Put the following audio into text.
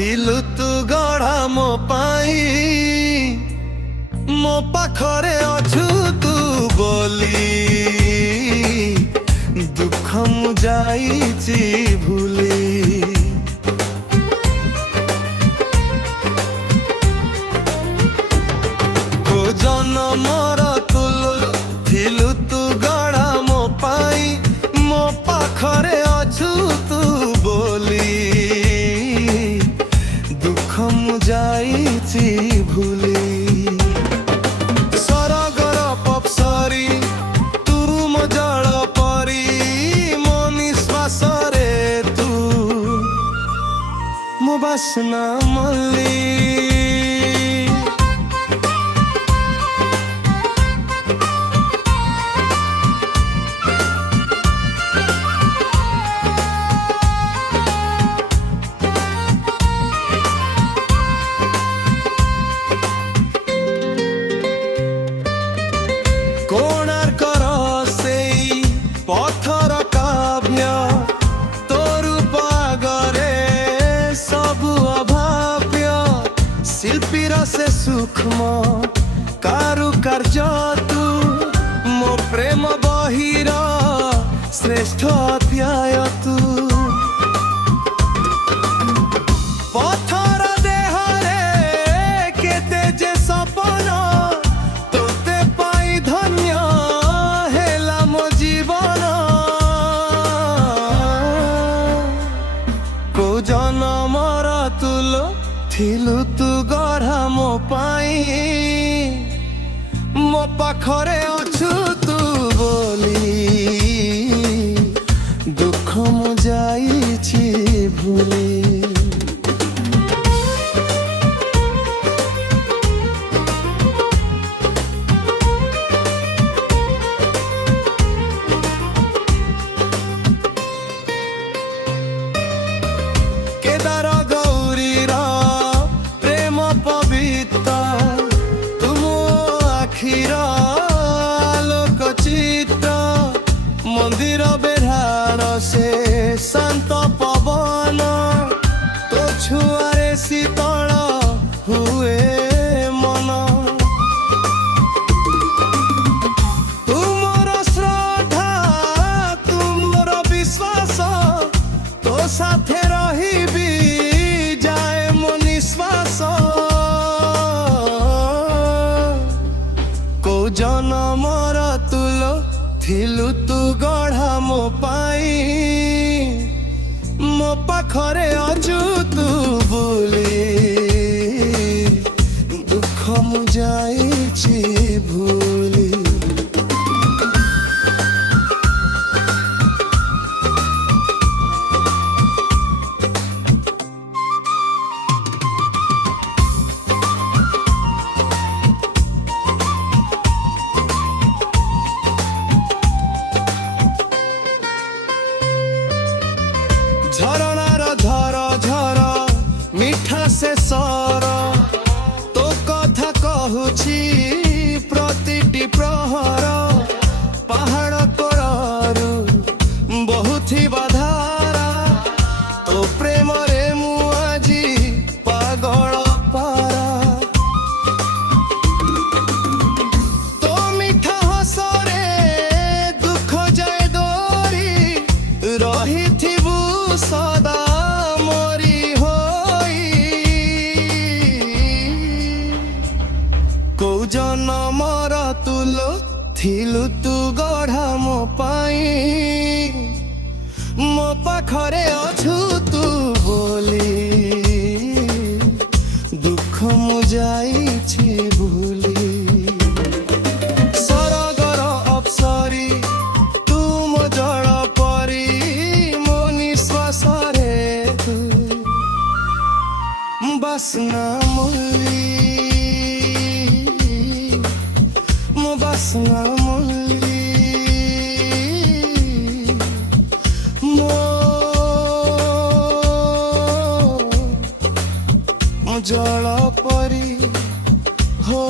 थिलु तू गढ़ा मो पाई मो पाखरे अछु तू बोली दुख मु जाईची भूली को जनमर तुलु थिलु तू गढ़ा मो पाई मो पाखरे अछु तू बोली दुख मु जाईची भूली सरगर पपसरी तू मो जल परी मो निश्वास रे तू मो बासना मल्ली कोणार्कर सेई पथर काव्य तोर पागरे सब अभाव्य शिल्पीर से सूक्ष्म कारुकार्य तू मो प्रेम बहिर श्रेष्ठ अध्याय तू पथर देहरे केते जे सपन तोते पाई धन्य हेला मो जीवन को जनमर तुलो थिलु तू गढ़ा मो पाई मो पाखरे अछु तू बोली दुख मु जाईची भूली केदार गौरीर प्रेम पवित्र तुम आखिर आलोक चित्र मंदिर बेढ़ार से शांत पवन तो छुआरे शीतल हुए मन तुमर श्रद्धा तुमर विश्वास तो साथे रहिबी जाए मो निश्वास को जनमर तुलो थिलु तू गढ़ा मो पाई मो पाखरे अछु तू बोली दुख मु जाईची भूली झरणार झर झर मीठा से सर तो कथा कहूची प्रतिटी प्रहर पहाड़ कोररू बहुथी बाधारा तो प्रेम रे मु आजी पागल पारा तो मीठा हसरे दुख जाए दोरी रही सदा मोरी होई को जनमर तुलो थिलु तू गढ़ा मो पाई मो पाखरे अछु तू बोली दुख मु जाईची भूली सरगर अप्सरी तुम जल परी बासना मुली मो बासना मुली मो जल परी हो